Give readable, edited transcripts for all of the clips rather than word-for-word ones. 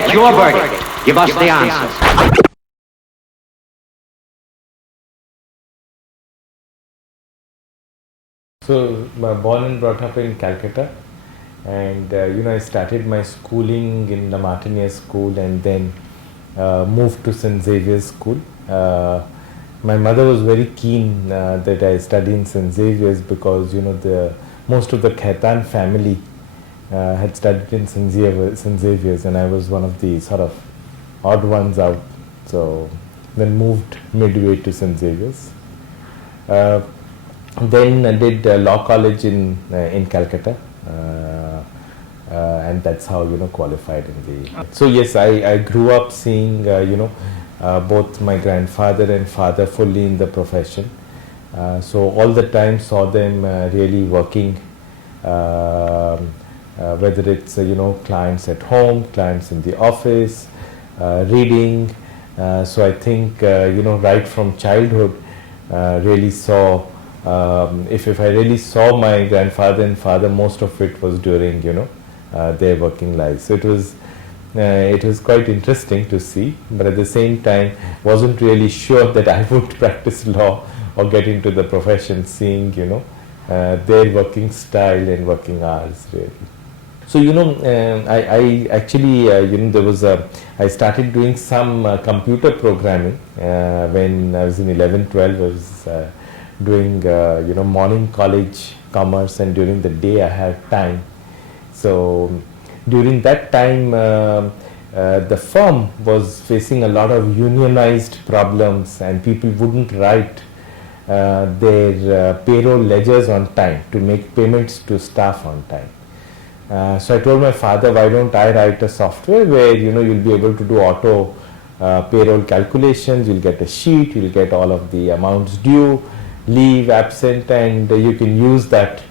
Let your verdict give us the answers. So, born and brought up in Calcutta, and I started my schooling in the Martiniere school, and then moved to St. Xavier's School. My mother was very keen that I study in St. Xavier's because the most of the Khaitan family had studied in St. Xavier's, and I was one of the sort of odd ones out. So then moved midway to St. Xavier's. Then I did law college in Calcutta, and that's how qualified in the. So yes, I grew up seeing both my grandfather and father fully in the profession. So all the time saw them really working, whether it's clients at home, clients in the office, reading. So I think right from childhood really saw. If I really saw my grandfather and father, most of it was during their working lives. So it was quite interesting to see, but at the same time wasn't really sure that I would practice law or get into the profession, seeing their working style and working hours really. So I actually there was I started doing some computer programming when I was in 11-12. I was doing morning college commerce, and during the day I had time. So during that time the firm was facing a lot of unionized problems, and people wouldn't write their payroll ledgers on time to make payments to staff on time. So I told my father, why don't I write a software where you'll be able to do auto payroll calculations, you'll get a sheet, you'll get all of the amounts due, leave, absent, and you can use that,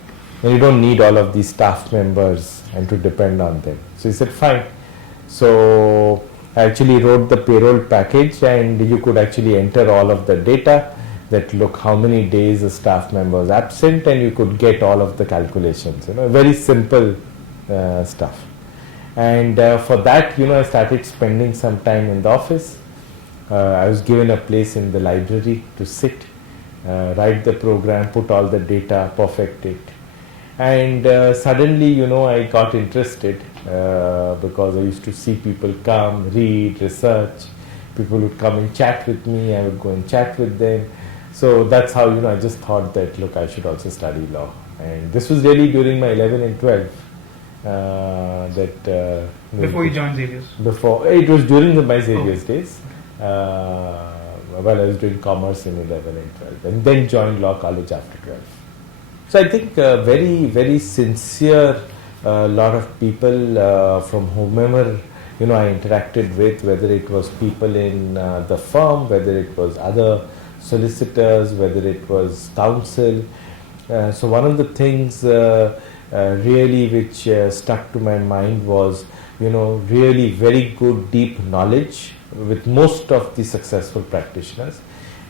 and you don't need all of these staff members and to depend on them. So he said fine. So I actually wrote the payroll package, and you could actually enter all of the data, that look how many days a staff member was absent, and you could get all of the calculations, very simple stuff. And for that I started spending some time in the office. I was given a place in the library to sit, write the program, put all the data, perfect it, and suddenly I got interested because I used to see people come, read, research. People would come and chat with me, I would go and chat with them. So that's how I just thought that look, I should also study law. And this was really during my 11 and 12 before you joined Xavier's? Before, it was during my Xavier's days. While I was doing commerce in 11 and 12, and then joined law college after 12. So I think very, very sincere, lot of people from whomever I interacted with, whether it was people in the firm, whether it was other solicitors, whether it was counsel. So one of the things really which stuck to my mind was really very good deep knowledge with most of the successful practitioners,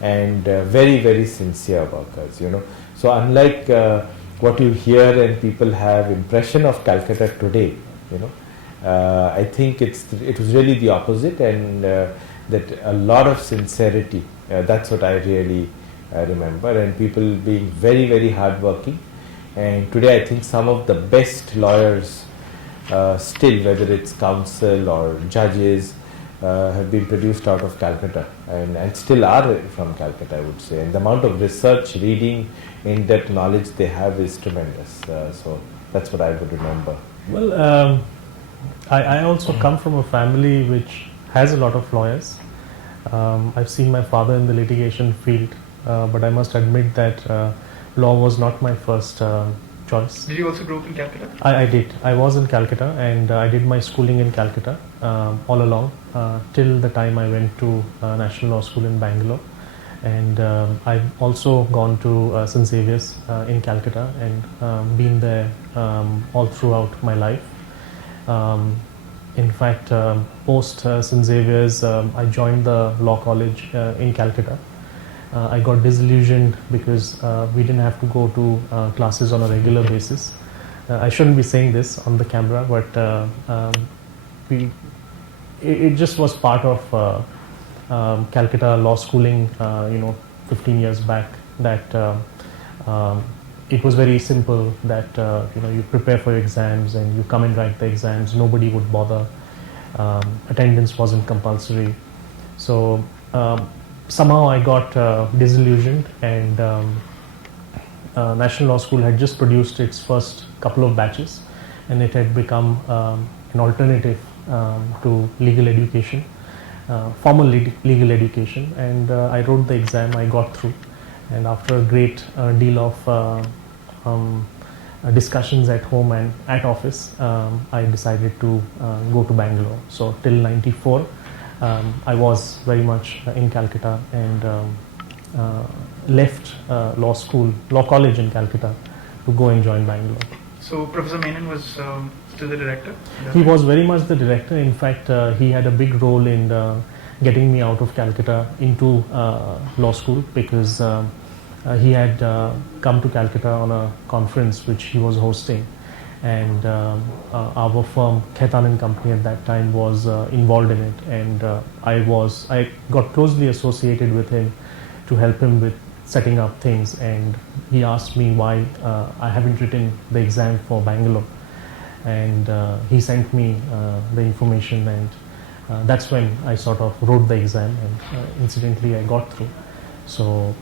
and very, very sincere workers. So unlike what you hear and people have impression of Calcutta today, I think it was really the opposite, and that a lot of sincerity. That's what I really remember, and people being very, very hardworking. And today I think some of the best lawyers still, whether it's counsel or judges, have been produced out of Calcutta, and still are from Calcutta, I would say. And the amount of research, reading, in-depth knowledge they have is tremendous. So that's what I would remember. Well, I also come from a family which has a lot of lawyers. I've seen my father in the litigation field, but I must admit that law was not my first choice. Did you also grow up in Calcutta? I did. I was in Calcutta, and I did my schooling in Calcutta all along till the time I went to National Law School in Bangalore. And I've also gone to St. Xavier's in Calcutta, and been there all throughout my life. In fact, post St. Xavier's, I joined the law college in Calcutta. I got disillusioned because we didn't have to go to classes on a regular basis. I shouldn't be saying this on the camera, but it just was part of Calcutta law schooling, 15 years back, that it was very simple, that you prepare for your exams and you come and write the exams. Nobody would bother. Attendance wasn't compulsory. So somehow I got disillusioned, and National Law School had just produced its first couple of batches, and it had become an alternative to legal education, formal legal education. And I wrote the exam, I got through, and after a great deal of discussions at home and at office, I decided to go to Bangalore. So till 94, I was very much in Calcutta, and left law college in Calcutta to go and join Bangalore. So Professor Menon was still the director? He was very much the director. In fact, he had a big role in getting me out of Calcutta into law school, because he had come to Calcutta on a conference which he was hosting, and our firm Khaitan and Company at that time was involved in it, and I got closely associated with him to help him with setting up things. And he asked me why I haven't written the exam for Bangalore, and he sent me the information, and that's when I sort of wrote the exam, and incidentally I got through. So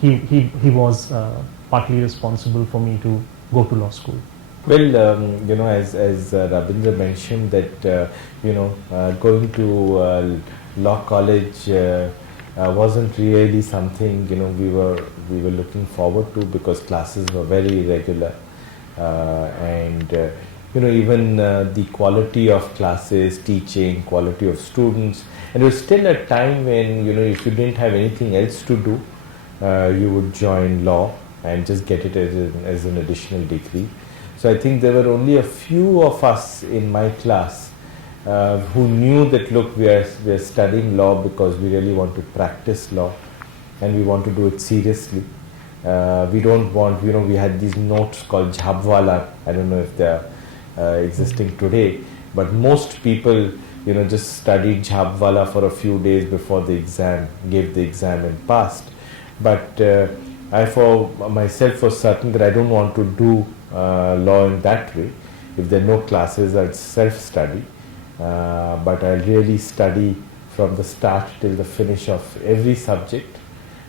he was partly responsible for me to go to law school. Well, as Rabindra mentioned, that going to law college wasn't really something we were looking forward to, because classes were very irregular, and even the quality of classes, teaching, quality of students, and it was still a time when if you didn't have anything else to do, you would join law and just get it as an additional degree. So I think there were only a few of us in my class who knew that, look, we are studying law because we really want to practice law and we want to do it seriously. We don't want, we had these notes called Jhunjhunwala. I don't know if they are existing today, but most people just studied Jhunjhunwala for a few days before the exam, gave the exam and passed. But I for myself was certain that I don't want to do law in that way. If there are no classes, I'd self-study. But I really study from the start till the finish of every subject,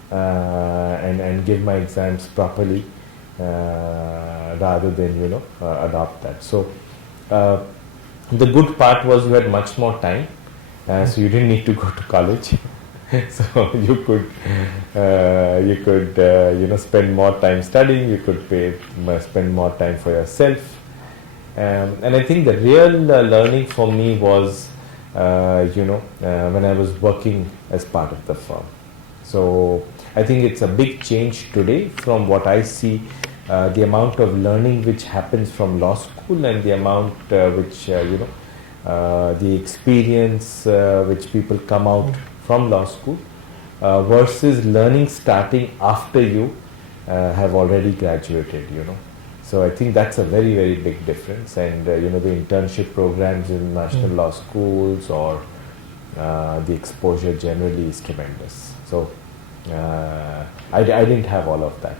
and give my exams properly, rather than adopt that. So the good part was you had much more time, so you didn't need to go to college. So you could spend more time studying. You could spend more time for yourself. And I think the real learning for me was, when I was working as part of the firm. So I think it's a big change today from what I see, the amount of learning which happens from law school, and the amount which, the experience which people come out from law school, versus learning starting after you have already graduated, So I think that's a very, very big difference. And the internship programs in national law schools, or the exposure generally is tremendous. So I didn't have all of that.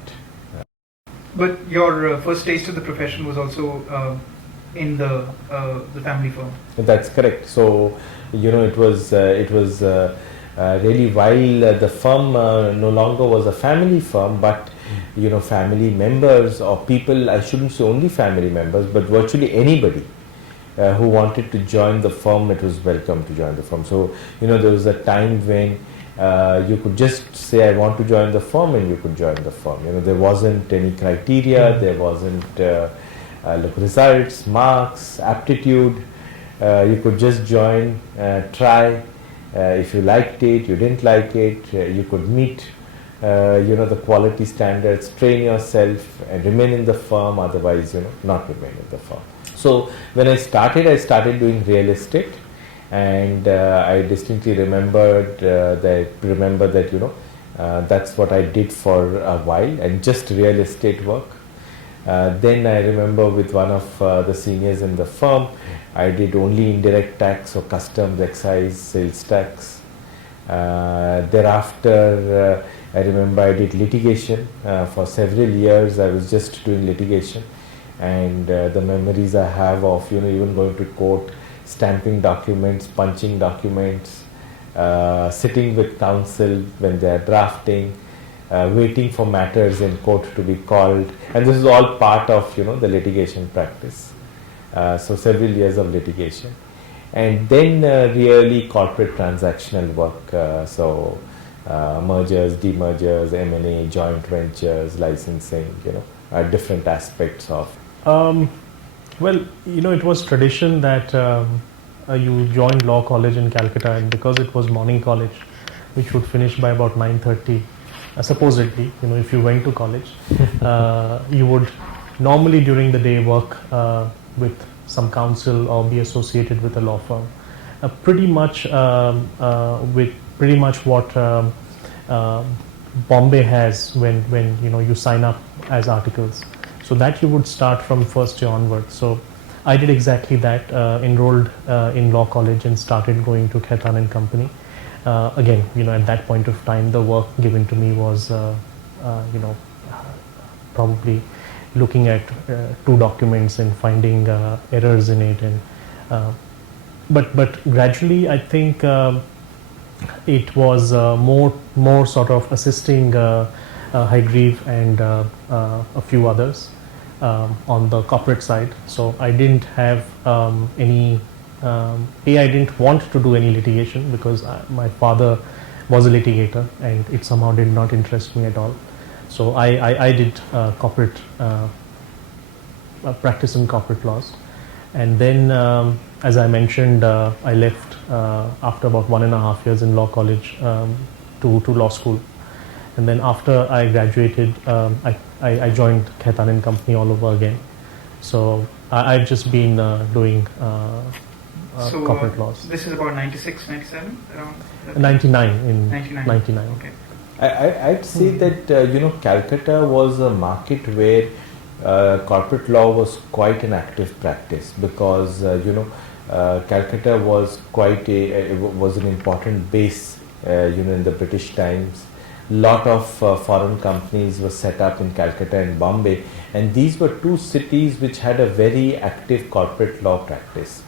But your first taste of the profession was also in the family firm. That's correct. So it was really, while the firm no longer was a family firm, but family members or people, I shouldn't say only family members, but virtually anybody who wanted to join the firm, it was welcome to join the firm. So there was a time when you could just say, I want to join the firm, and you could join the firm. There wasn't any criteria, there wasn't results, marks, aptitude. You could just join, try. If you liked it, you didn't like it, you could meet the quality standards, train yourself and remain in the firm, otherwise not remain in the firm. So when I started doing real estate, and I distinctly remember that that's what I did for a while, and just real estate work. Then I remember with one of the seniors in the firm, I did only indirect tax, so customs, excise, sales tax. Thereafter, I remember I did litigation for several years. I was just doing litigation, and the memories I have of even going to court, stamping documents, punching documents, sitting with counsel when they are drafting, waiting for matters in court to be called, and this is all part of the litigation practice. So several years of litigation, and then really corporate transactional work. Mergers, demergers, M&A, joint ventures, licensing, different aspects of. Well, it was tradition that you joined law college in Calcutta, and because it was morning college, which would finish by about 9:30, supposedly, if you went to college, you would normally during the day work with some counsel or be associated with a law firm. Pretty much what Bombay has when you sign up as articles. So that you would start from first year onwards. So I did exactly that, enrolled in law college and started going to Khaitan and Company. Again, at that point of time, the work given to me was, probably looking at two documents and finding errors in it. And but gradually, I think it was more sort of assisting Haigreve and a few others on the corporate side. So I didn't have I didn't want to do any litigation because my father was a litigator and it somehow did not interest me at all. So I did corporate practice in corporate laws, and then as I mentioned, I left after about 1.5 years in law college to law school. And then after I graduated, I joined Khaitan and Company all over again. So I've just been doing corporate laws. This is about 96, 97? Around 99 in 99. 99. Okay. I'd say that Calcutta was a market where corporate law was quite an active practice because Calcutta was was an important base in the British times. Lot of foreign companies were set up in Calcutta and Bombay, and these were two cities which had a very active corporate law practice.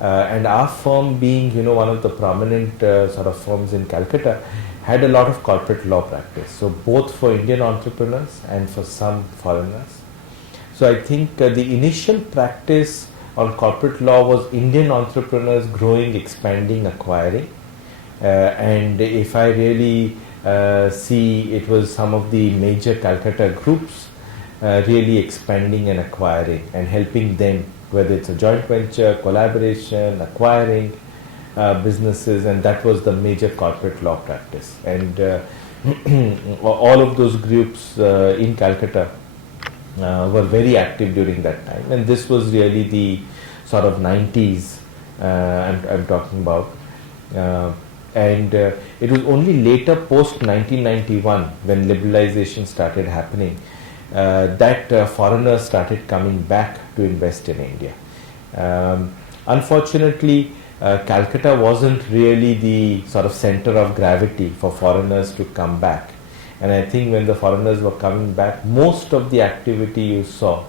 And our firm, being one of the prominent sort of firms in Calcutta, had a lot of corporate law practice. So both for Indian entrepreneurs and for some foreigners. So I think the initial practice on corporate law was Indian entrepreneurs growing, expanding, acquiring, and if I really see, it was some of the major Calcutta groups really expanding and acquiring and helping them, whether it's a joint venture, collaboration, acquiring businesses, and that was the major corporate law practice. And all of those groups in Calcutta were very active during that time, and this was really the sort of 90s I'm talking about. And it was only later, post 1991, when liberalization started happening, that foreigners started coming back to invest in India. Unfortunately, Calcutta wasn't really the sort of center of gravity for foreigners to come back. And I think when the foreigners were coming back, most of the activity you saw,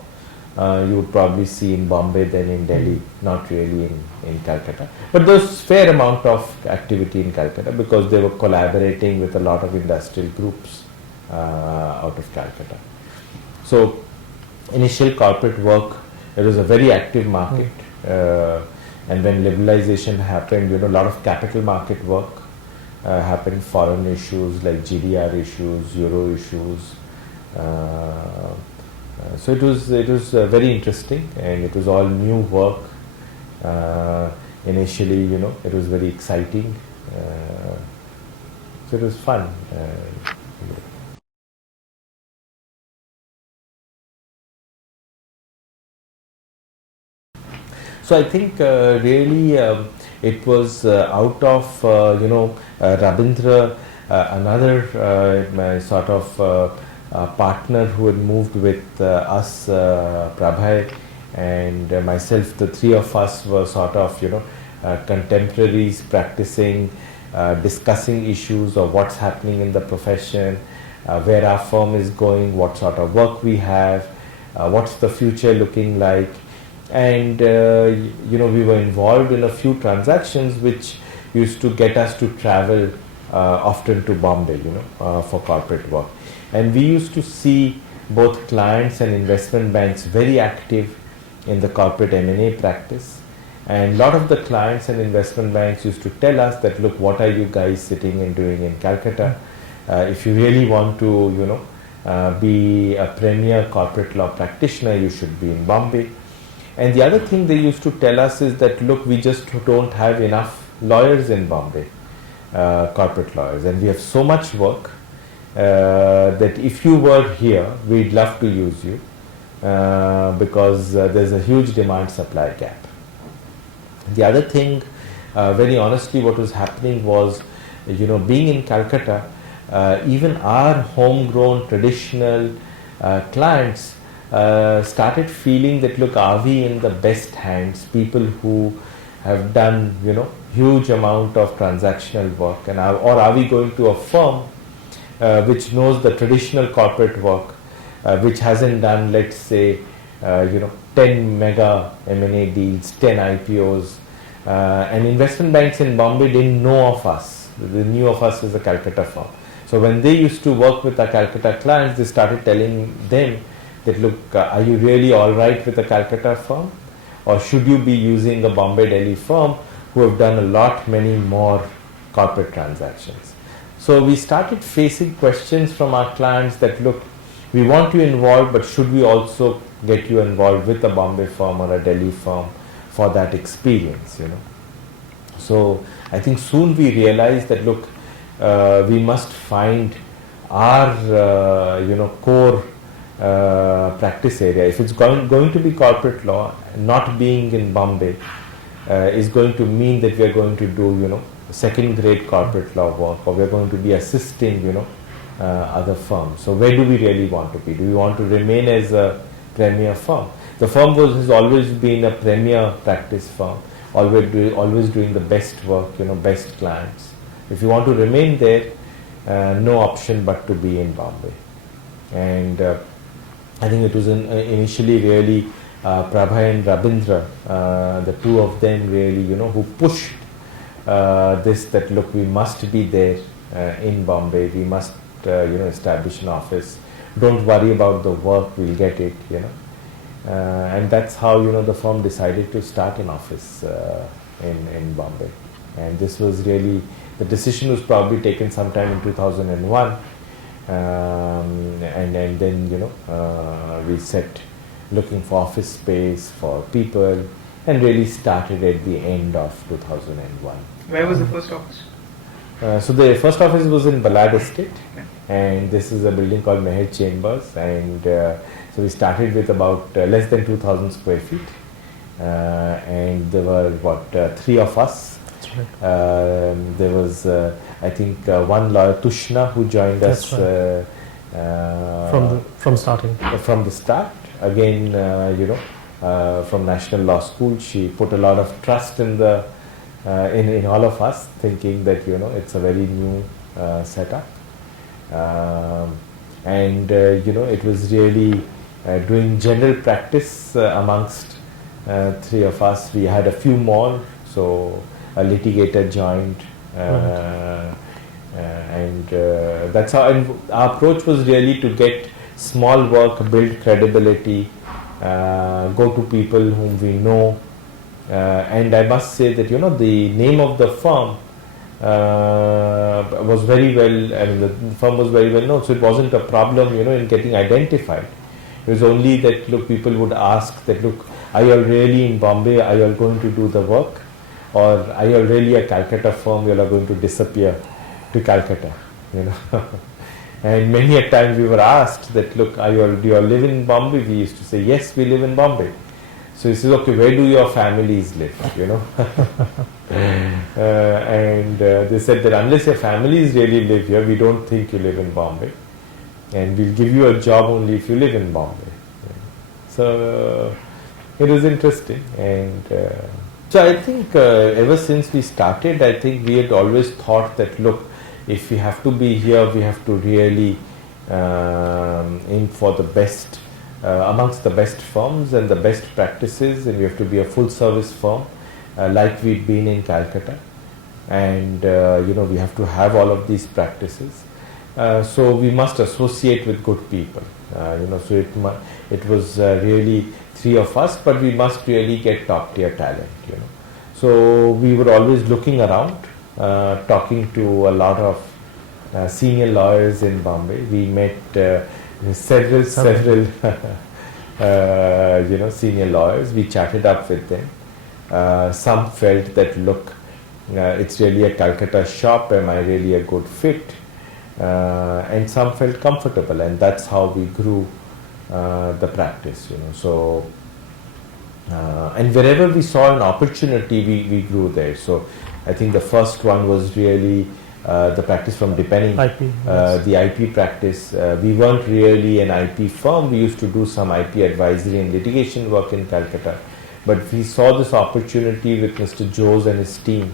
you would probably see in Bombay, then in Delhi, not really in Calcutta. But there was fair amount of activity in Calcutta because they were collaborating with a lot of industrial groups out of Calcutta. So initial corporate work, it was a very active market. And when liberalization happened, a lot of capital market work happened, foreign issues like GDR issues, Euro issues. So it was very interesting, and it was all new work. Initially, it was very exciting. So it was fun. So I think really it was out of Rabindra, another sort of partner who had moved with us, Prabhay and myself. The three of us were sort of, contemporaries practicing, discussing issues of what's happening in the profession, where our firm is going, what sort of work we have, what's the future looking like. And we were involved in a few transactions which used to get us to travel often to Bombay, for corporate work. And we used to see both clients and investment banks very active in the corporate M&A practice. And a lot of the clients and investment banks used to tell us that, look, what are you guys sitting and doing in Calcutta? If you really want to, be a premier corporate law practitioner, you should be in Bombay. And the other thing they used to tell us is that, look, we just don't have enough lawyers in Bombay, corporate lawyers, and we have so much work that if you were here, we'd love to use you because there's a huge demand-supply gap. The other thing, very honestly, what was happening was, being in Calcutta, even our homegrown traditional clients started feeling that, look, are we in the best hands? People who have done, huge amount of transactional work, and or are we going to a firm which knows the traditional corporate work, which hasn't done, let's say, 10 mega M&A deals, 10 IPOs, and investment banks in Bombay didn't know of us. They knew of us as a Calcutta firm. So when they used to work with our Calcutta clients, they started telling them that, look, are you really all right with a Calcutta firm? Or should you be using a Bombay Delhi firm who have done a lot many more corporate transactions? So we started facing questions from our clients that, look, we want you involved, but should we also get you involved with a Bombay firm or a Delhi firm for that experience, So I think soon we realized that, look, we must find our, core practice area. If it's going to be corporate law, not being in Bombay is going to mean that we are going to do, second-grade corporate law work, or we are going to be assisting, other firms. So where do we really want to be? Do we want to remain as a premier firm? The firm has always been a premier practice firm, always doing the best work, best clients. If you want to remain there, no option but to be in Bombay. And I think it was initially really Prabhay and Rabindra, the two of them really, who pushed this, that, look, we must be there in Bombay, we must, establish an office. Don't worry about the work, we'll get it, and that's how, the firm decided to start an office in Bombay. And this was really, the decision was probably taken sometime in 2001. And then, we set looking for office space for people and really started at the end of 2001. Where was the first office? So the first office was in Balad Estate, and this is a building called Meher Chambers, and so we started with about less than 2,000 square feet, and there were three of us. That's right. There was I think one lawyer, Tushna, who joined us from starting. From the start. Again, from National Law School, she put a lot of trust in the in all of us, thinking that it's a very new setup, and it was really doing general practice amongst three of us. We had a few more, so a litigator joined. And that's how, and our approach was really to get small work, build credibility, go to people whom we know, and I must say that the name of the firm was very well, I mean the firm was very well known, so it wasn't a problem in getting identified. It was only that, look, people would ask that, look, are you all really in Bombay, are you all going to do the work, or are you all really a Calcutta firm, you all are going to disappear to Calcutta, And many a times we were asked that, look, do you all live in Bombay? We used to say, yes, we live in Bombay. So he says, okay, where do your families live, and they said that unless your families really live here, we don't think you live in Bombay. and we'll give you a job only if you live in Bombay. So it was interesting, and so I think ever since we started, I think we had always thought that, look, if we have to be here, we have to really aim for the best, amongst the best firms and the best practices, and we have to be a full service firm like we've been in Calcutta, and we have to have all of these practices. So we must associate with good people. So it was really three of us, but we must really get top tier talent. So we were always looking around, talking to a lot of senior lawyers in Bombay. We met several senior lawyers. We chatted up with them. Some felt that, look, it's really a Calcutta shop. Am I really a good fit? And some felt comfortable, and that's how we grew the practice. So and wherever we saw an opportunity, we grew there. So I think the first one was really the practice from depending IP, yes. The IP practice. We weren't really an IP firm. We used to do some IP advisory and litigation work in Calcutta, but we saw this opportunity with Mr. Jose and his team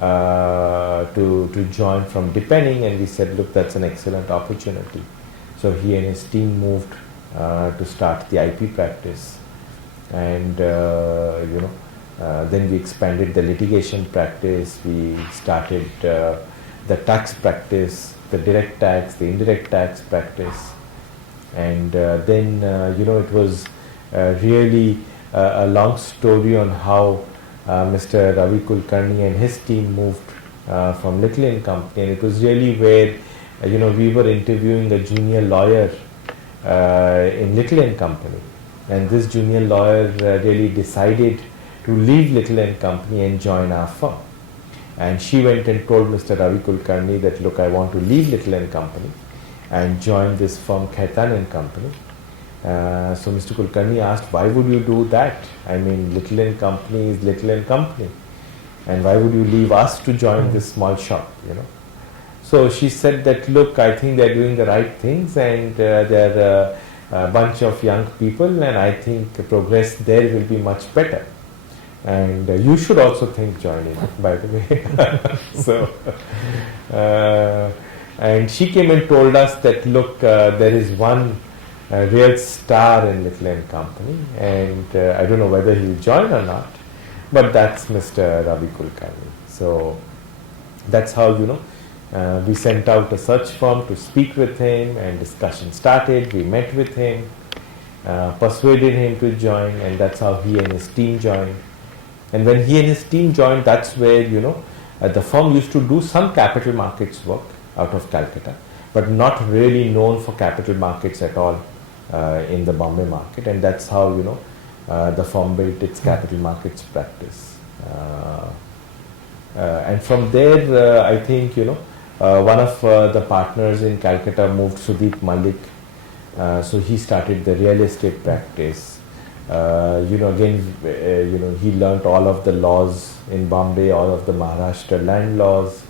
to join from depending, and we said, look, that's an excellent opportunity. So he and his team moved to start the IP practice, and then we expanded the litigation practice. We started the tax practice, the direct tax, the indirect tax practice, and then it was really a long story on how Mr. Ravi Kulkarni and his team moved from Little & Company, and it was really where we were interviewing a junior lawyer in Little & Company, and this junior lawyer really decided to leave Little & Company and join our firm. And she went and told Mr. Ravi Kulkarni that, look, I want to leave Little & Company and join this firm Khaitan & Company. So Mr. Kulkarni asked, why would you do that? I mean, Little & Company is Little & Company, and why would you leave us to join this small shop, So she said that, look, I think they're doing the right things, and they're a bunch of young people, and I think progress there will be much better. And you should also think joining, by the way. So, and she came and told us that, look, there is one real star in Little & Company, and I don't know whether he'll join or not, but that's Mr. Ravi Kulkarni. So that's how, we sent out a search firm to speak with him, and discussion started. We met with him, persuaded him to join, and that's how he and his team joined. And when he and his team joined, that's where, the firm used to do some capital markets work out of Calcutta, but not really known for capital markets at all in the Bombay market, and that's how, the firm built its capital markets practice. And from there, I think, one of the partners in Calcutta moved, Sudeep Malik, so he started the real estate practice. Again, he learnt all of the laws in Bombay, all of the Maharashtra land laws,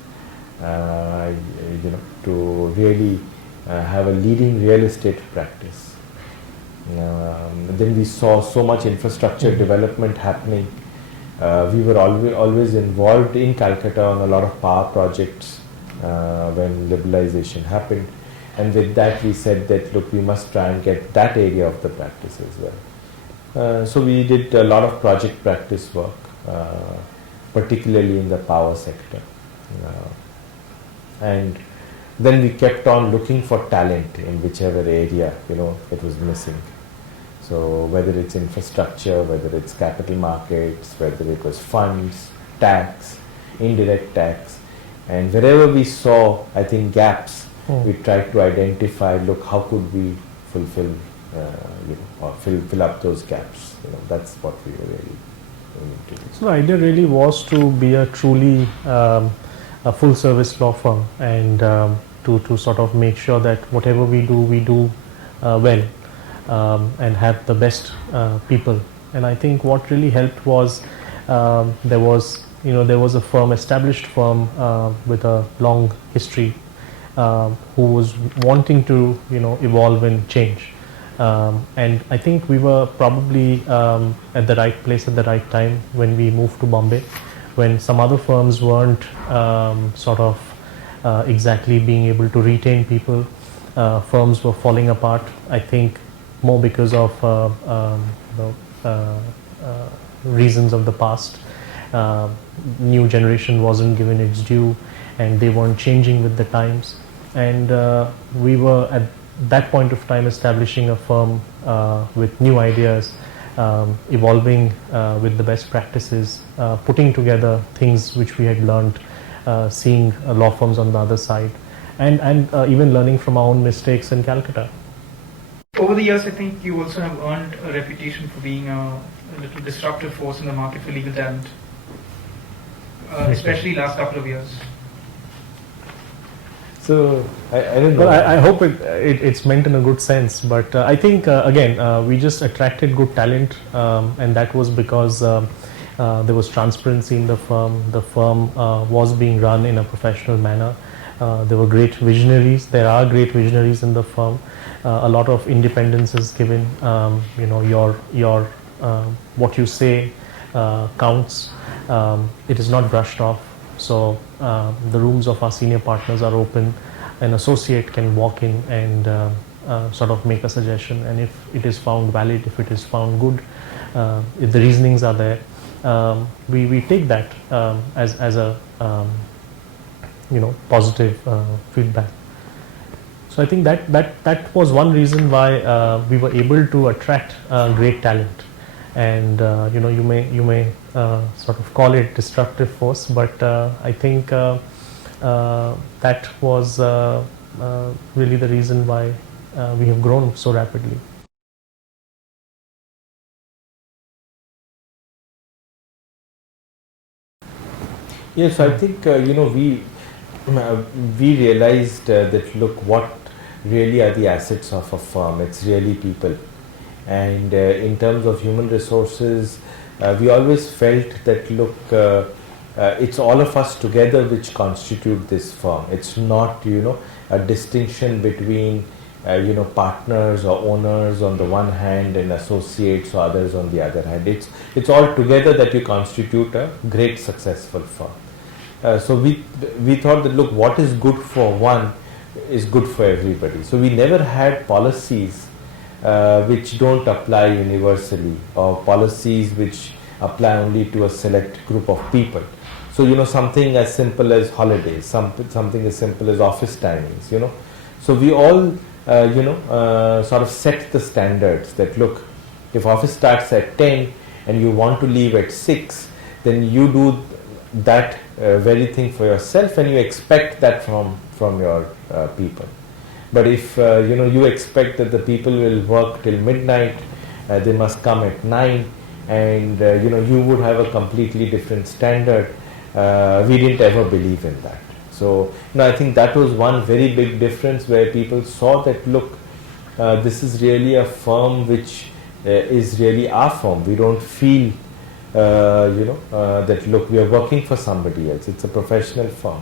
to really have a leading real estate practice. Then we saw so much infrastructure development happening. We were always involved in Calcutta on a lot of power projects when liberalization happened, and with that we said that, look, we must try and get that area of the practice as well. So we did a lot of project practice work, particularly in the power sector. And then we kept on looking for talent in whichever area, it was missing. So whether it's infrastructure, whether it's capital markets, whether it was funds, tax, indirect tax, and wherever we saw, I think, gaps, we tried to identify, look, how could we fulfill or fill up those gaps. That's what we were really aiming to do. So the idea really was to be a truly a full service law firm, and to sort of make sure that whatever we do well, and have the best people. And I think what really helped was there was a firm, established firm with a long history, who was wanting to, evolve and change. And I think we were probably at the right place at the right time when we moved to Bombay, when some other firms weren't exactly being able to retain people. Firms were falling apart, I think, more because of reasons of the past. New generation wasn't given its due, and they weren't changing with the times. And we were at that point of time establishing a firm with new ideas, evolving with the best practices, putting together things which we had learned, seeing law firms on the other side, and even learning from our own mistakes in Calcutta. Over the years, I think you also have earned a reputation for being a little disruptive force in the market for legal talent, especially last couple of years. So I don't know. Well, I hope it's meant in a good sense, but I think again we just attracted good talent, and that was because there was transparency in the firm. The firm was being run in a professional manner. There were great visionaries. There are great visionaries in the firm. A lot of independence is given. Your what you say counts. It is not brushed off. So the rooms of our senior partners are open. An associate can walk in and make a suggestion, and if it is found valid, if it is found good, if the reasonings are there, we take that as a positive feedback. So I think that was one reason why we were able to attract great talent. And you may call it disruptive force, but I think that was really the reason why we have grown so rapidly. Yes, I think we realized that look, what really are the assets of a firm? It's really people. And in terms of human resources, we always felt that look, it's all of us together which constitute this firm. It's not a distinction between partners or owners on the one hand and associates or others on the other hand. It's all together that you constitute a great successful firm. So we thought that look, what is good for one is good for everybody. So we never had policies which don't apply universally, or policies which apply only to a select group of people. So something as simple as holidays, something as simple as office timings. So we all set the standards that look, if office starts at 10 and you want to leave at 6, then you do that very thing for yourself, and you expect that from your people. But if you expect that the people will work till midnight, they must come at 9, and you would have a completely different standard. We didn't ever believe in that. So I think that was one very big difference, where people saw that look, this is really a firm which is really our firm. We don't feel that look, we are working for somebody else. It's a professional firm.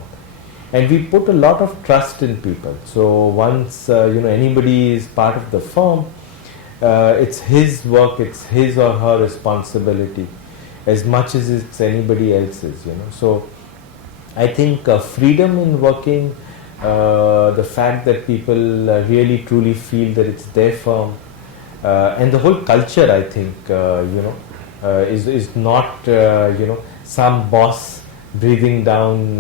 And we put a lot of trust in people. So once anybody is part of the firm, it's his work, it's his or her responsibility, as much as it's anybody else's. So I think freedom in working, the fact that people really truly feel that it's their firm, and the whole culture, I think is not some boss breathing down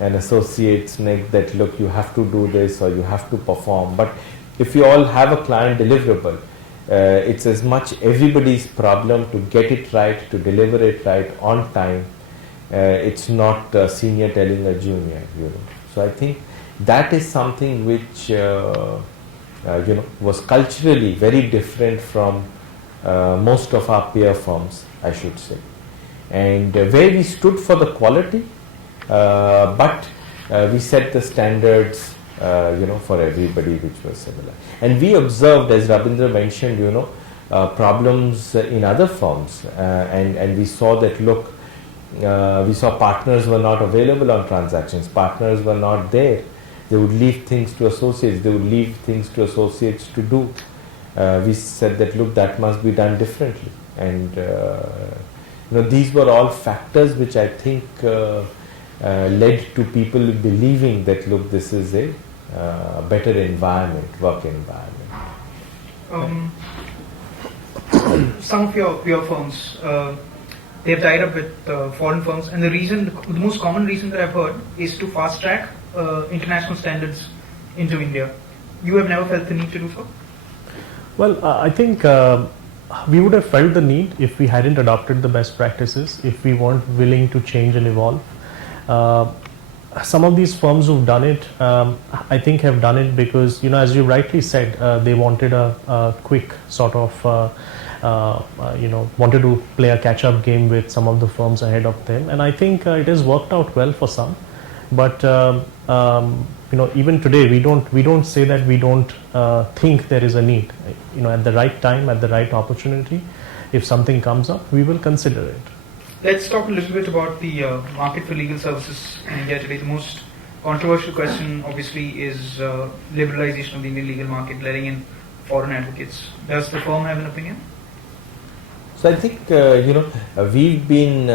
an associate's neck that look, you have to do this or you have to perform. But if you all have a client deliverable, it's as much everybody's problem to get it right, to deliver it right on time. It's not a senior telling a junior. So I think that is something which was culturally very different from most of our peer firms, I should say. And where we stood for the quality, but we set the standards for everybody which was similar. And we observed, as Rabindra mentioned, problems in other firms, and we saw that look, we saw partners were not available on transactions, partners were not there. They would leave things to associates. They would leave things to associates to do. We said that, look, that must be done differently. And these were all factors which I think led to people believing that, look, this is a better environment, work environment. Some of your firms, they have tied up with foreign firms, and the most common reason that I've heard is to fast track international standards into India. You have never felt the need to do so? Well, I think we would have felt the need if we hadn't adopted the best practices, if we weren't willing to change and evolve. Some of these firms who've done it, I think have done it because, as you rightly said, they wanted a quick sort of, wanted to play a catch-up game with some of the firms ahead of them. And I think it has worked out well for some. But, even today, we don't say that we don't think there is a need. At the right time, at the right opportunity, if something comes up, we will consider it. Let's talk a little bit about the market for legal services in India today. The most controversial question, obviously, is liberalization of the Indian legal market, letting in foreign advocates. Does the firm have an opinion? So I think, we've been,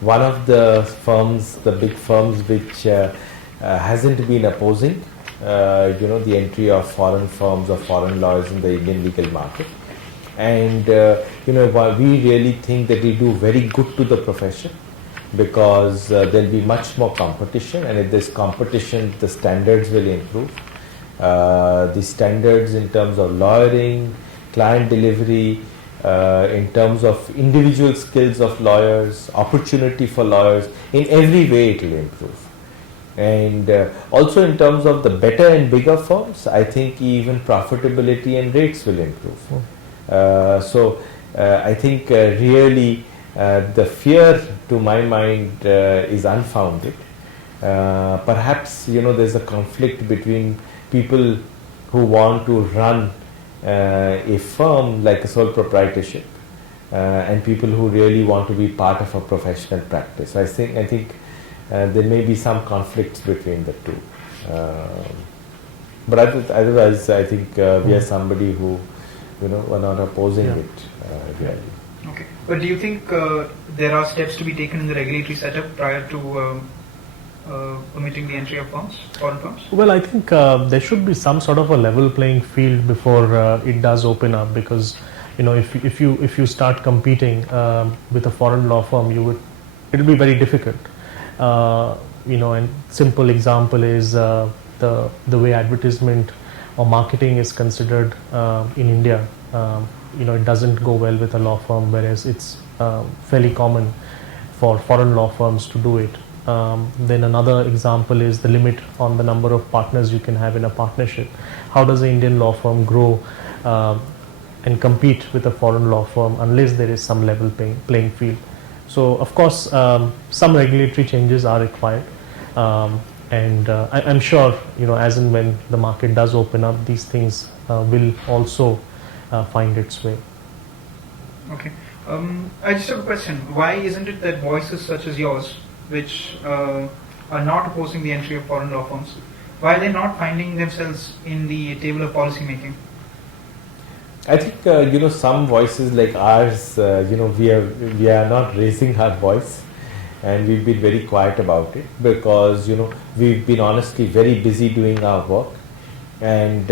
one of the firms, the big firms which hasn't been opposing, the entry of foreign firms or foreign lawyers in the Indian legal market. And, we really think that we do very good to the profession because there'll be much more competition, and if there's competition, the standards will improve. The standards in terms of lawyering, client delivery, in terms of individual skills of lawyers, opportunity for lawyers, in every way it will improve. And also in terms of the better and bigger firms, I think even profitability and rates will improve. I think really the fear, to my mind, is unfounded. Perhaps there's a conflict between people who want to run a firm like a sole proprietorship and people who really want to be part of a professional practice. I think there may be some conflicts between the two. But otherwise, I think we are somebody who are not opposing it really. Okay. But do you think there are steps to be taken in the regulatory setup prior to permitting the entry of firms, foreign firms? Well, I think there should be some sort of a level playing field before it does open up, because if you start competing with a foreign law firm, it'll be very difficult. And simple example is the way advertisement or marketing is considered in India. It doesn't go well with a law firm, whereas it's fairly common for foreign law firms to do it. Then another example is the limit on the number of partners you can have in a partnership. How does an Indian law firm grow and compete with a foreign law firm unless there is some level playing field? So, of course, some regulatory changes are required. And I'm sure, as and when the market does open up, these things will also find its way. Okay. I just have a question. Why isn't it that voices such as yours, which are not opposing the entry of foreign law firms, why are they not finding themselves in the table of policy making? I think, some voices like ours, we are not raising our voice. And we've been very quiet about it because, we've been honestly very busy doing our work, and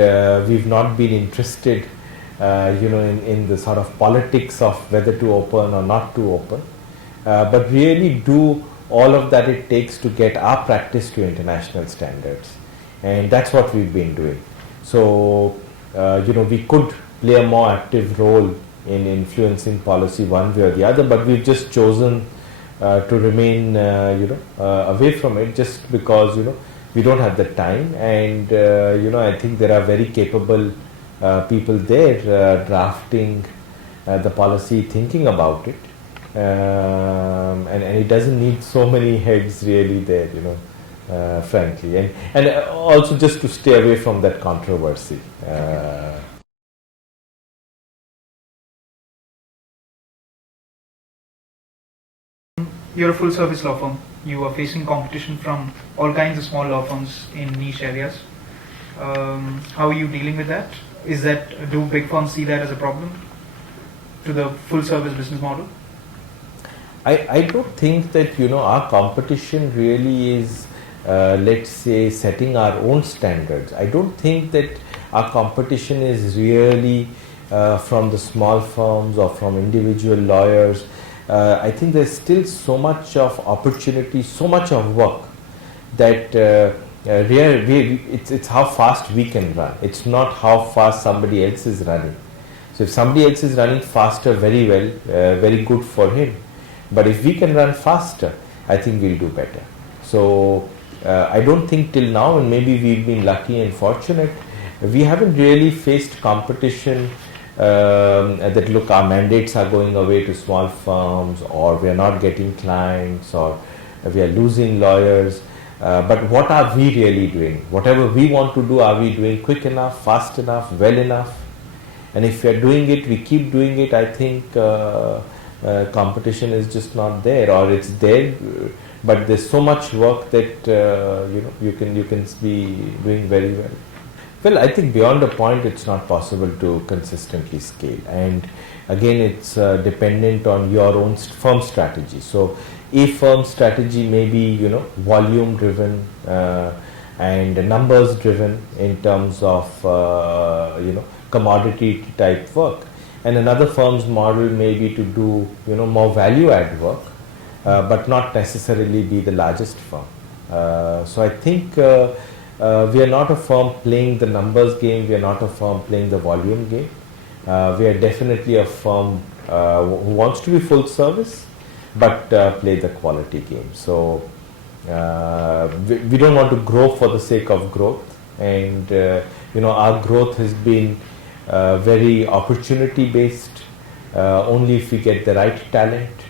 we've not been interested, in the sort of politics of whether to open or not to open, but really do all of that it takes to get our practice to international standards. And that's what we've been doing. So, we could play a more active role in influencing policy one way or the other, but we've just chosen to remain, away from it just because, we don't have the time, and, I think there are very capable people there drafting the policy, thinking about it, and it doesn't need so many heads really there, frankly, and also just to stay away from that controversy. you're a full service law firm. You are facing competition from all kinds of small law firms in niche areas. How are you dealing with that? Do big firms see that as a problem to the full service business model? I don't think that our competition really is let's say setting our own standards. I don't think that our competition is really from the small firms or from individual lawyers. I think there's still so much of opportunity, so much of work that it's how fast we can run. It's not how fast somebody else is running. So if somebody else is running faster, very well, very good for him. But if we can run faster, I think we'll do better. So I don't think till now, and maybe we've been lucky and fortunate, we haven't really faced competition that look, our mandates are going away to small firms, or we are not getting clients, or we are losing lawyers. But what are we really doing? Whatever we want to do, are we doing quick enough, fast enough, well enough? And if we are doing it, we keep doing it, I think competition is just not there, or it's there, but there's so much work that you can be doing very well. Well, I think beyond a point, it's not possible to consistently scale, and again, it's dependent on your own firm strategy. So, a firm strategy may be volume driven and numbers driven in terms of commodity type work, and another firm's model may be to do more value add work, but not necessarily be the largest firm. So I think we are not a firm playing the numbers game, we are not a firm playing the volume game. We are definitely a firm who wants to be full service but play the quality game. So we don't want to grow for the sake of growth, and our growth has been very opportunity based, only if we get the right talent,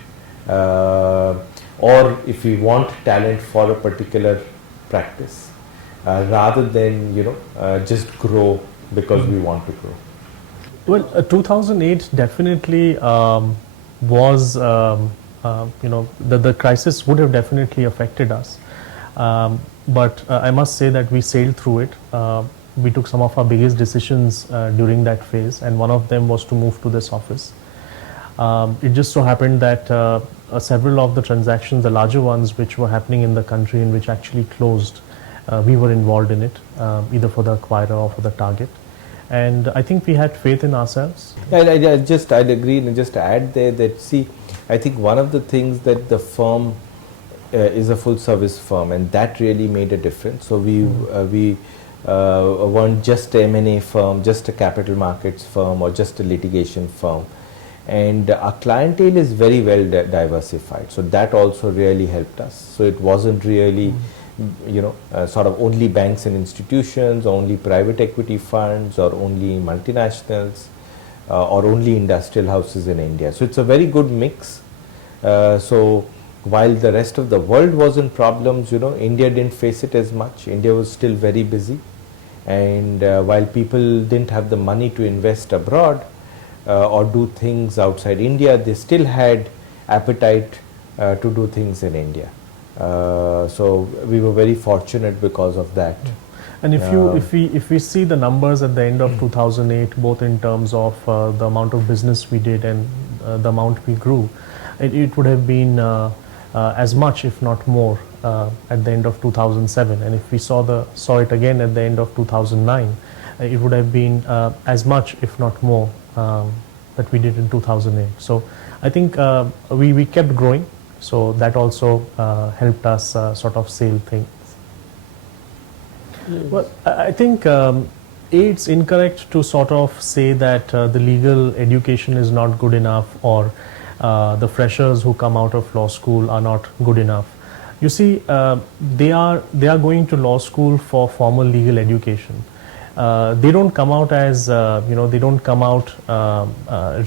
or if we want talent for a particular practice, rather than just grow because we want to grow. Well, 2008 definitely was the crisis would have definitely affected us, but I must say that we sailed through it. We took some of our biggest decisions during that phase, and one of them was to move to this office. It just so happened that several of the transactions, the larger ones which were happening in the country and which actually closed, we were involved in it, either for the acquirer or for the target. And I think we had faith in ourselves. I'd agree, and just add there that, see, I think one of the things that the firm is a full service firm, and that really made a difference. So we weren't just a M&A firm, just a capital markets firm, or just a litigation firm. And our clientele is very well diversified. So that also really helped us. So it wasn't really, sort of only banks and institutions, only private equity funds, or only multinationals, or only industrial houses in India. So it's a very good mix. So while the rest of the world was in problems, India didn't face it as much. India was still very busy. And while people didn't have the money to invest abroad or do things outside India, they still had appetite to do things in India. So we were very fortunate because of that. And if we see the numbers at the end of 2008, both in terms of the amount of business we did and the amount we grew, it would have been as much, if not more, at the end of 2007. And if we saw it again at the end of 2009, it would have been as much, if not more, that we did in 2008. So I think we kept growing. So that also helped us sort of sail things. Yes. Well, I think it's incorrect to sort of say that the legal education is not good enough, or the freshers who come out of law school are not good enough. You see, they are going to law school for formal legal education. They don't come out as they don't come out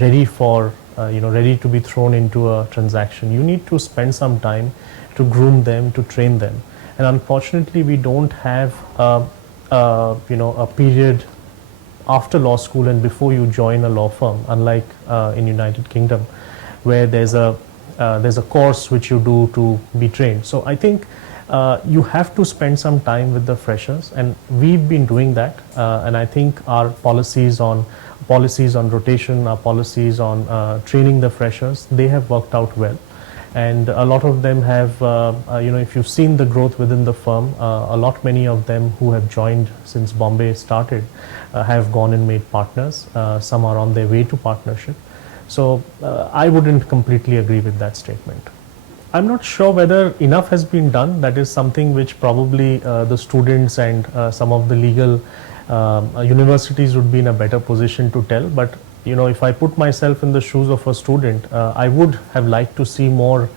ready for ready to be thrown into a transaction. You need to spend some time to groom them, to train them. And unfortunately, we don't have a period after law school and before you join a law firm, unlike in United Kingdom, where there's a there's a course which you do to be trained. So I think you have to spend some time with the freshers, and we've been doing that. And I think our policies on rotation, our policies on training the freshers, they have worked out well. And a lot of them have, if you've seen the growth within the firm, many of them who have joined since Bombay started have gone and made partners. Some are on their way to partnership. So I wouldn't completely agree with that statement. I'm not sure whether enough has been done. That is something which probably the students and some of the legal universities would be in a better position to tell. But if I put myself in the shoes of a student, I would have liked to see more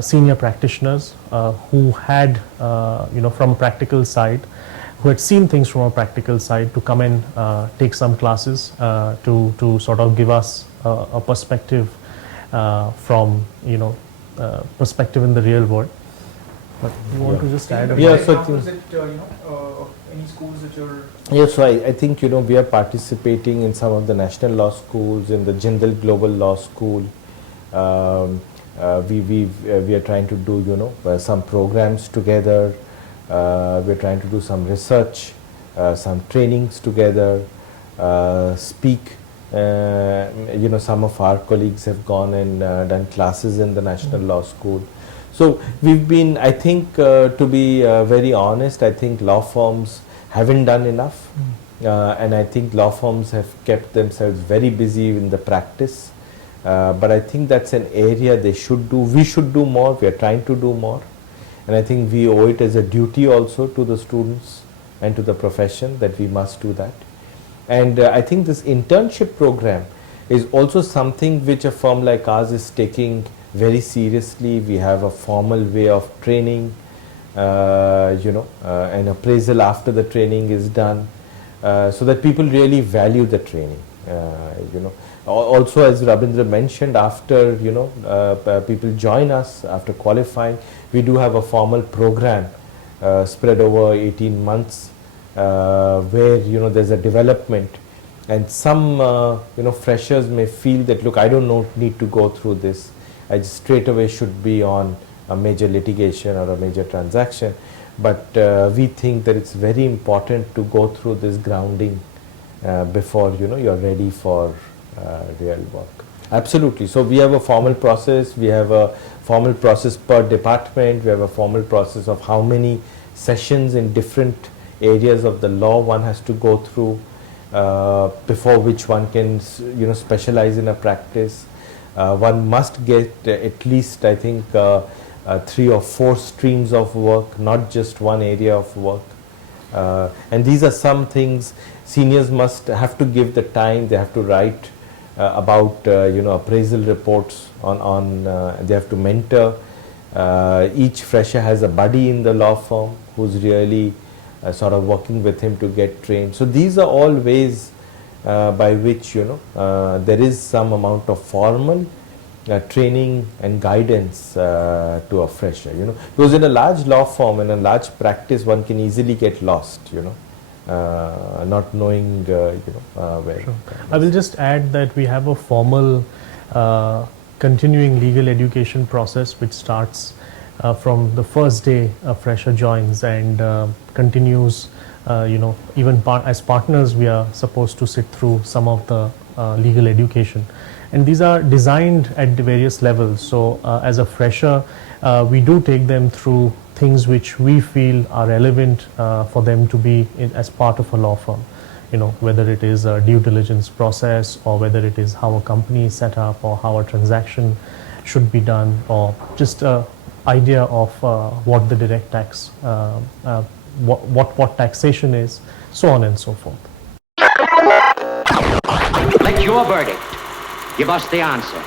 senior practitioners who had, from a practical side, who had seen things from a practical side, to come and take some classes to sort of give us a perspective from perspective in the real world. But you want to just add? Yeah, so any schools that you're... Yes, so I think we are participating in some of the national law schools, in the Jindal Global Law School. We are trying to do some programs together. We are trying to do some research, some trainings together, speak. Some of our colleagues have gone and done classes in the National Law School. So we've been, I think, to be very honest, I think law firms haven't done enough. And I think law firms have kept themselves very busy in the practice. But I think that's an area they should do. We should do more. We are trying to do more. And I think we owe it as a duty also to the students and to the profession that we must do that. And I think this internship program is also something which a firm like ours is taking very seriously. We have a formal way of training, an appraisal after the training is done, so that people really value the training. Also, as Rabindra mentioned, after people join us after qualifying, we do have a formal program spread over 18 months where there's a development, and some freshers may feel that, look, I don't need to go through this. I just straight away should be on a major litigation or a major transaction. But we think that it's very important to go through this grounding before you're ready for real work. Absolutely. So we have a formal process. We have a formal process per department. We have a formal process of how many sessions in different areas of the law one has to go through before which one can specialize in a practice. One must get at least, I think, 3 or 4 streams of work, not just one area of work. And these are some things seniors must have to give the time. They have to write about appraisal reports on they have to mentor. Each fresher has a buddy in the law firm who's really sort of working with him to get trained. So these are all ways by which there is some amount of formal training and guidance to a fresher. Because in a large law firm, in a large practice, one can easily get lost. Not knowing where. Sure. I will just add that we have a formal continuing legal education process which starts from the first day a fresher joins and continues. Even as partners, we are supposed to sit through some of the legal education, and these are designed at the various levels. So as a fresher, we do take them through things which we feel are relevant for them to be as part of a law firm. Whether it is a due diligence process, or whether it is how a company is set up, or how a transaction should be done, or just an idea of what the direct tax, what taxation is, so on and so forth. Let your verdict give us the answer.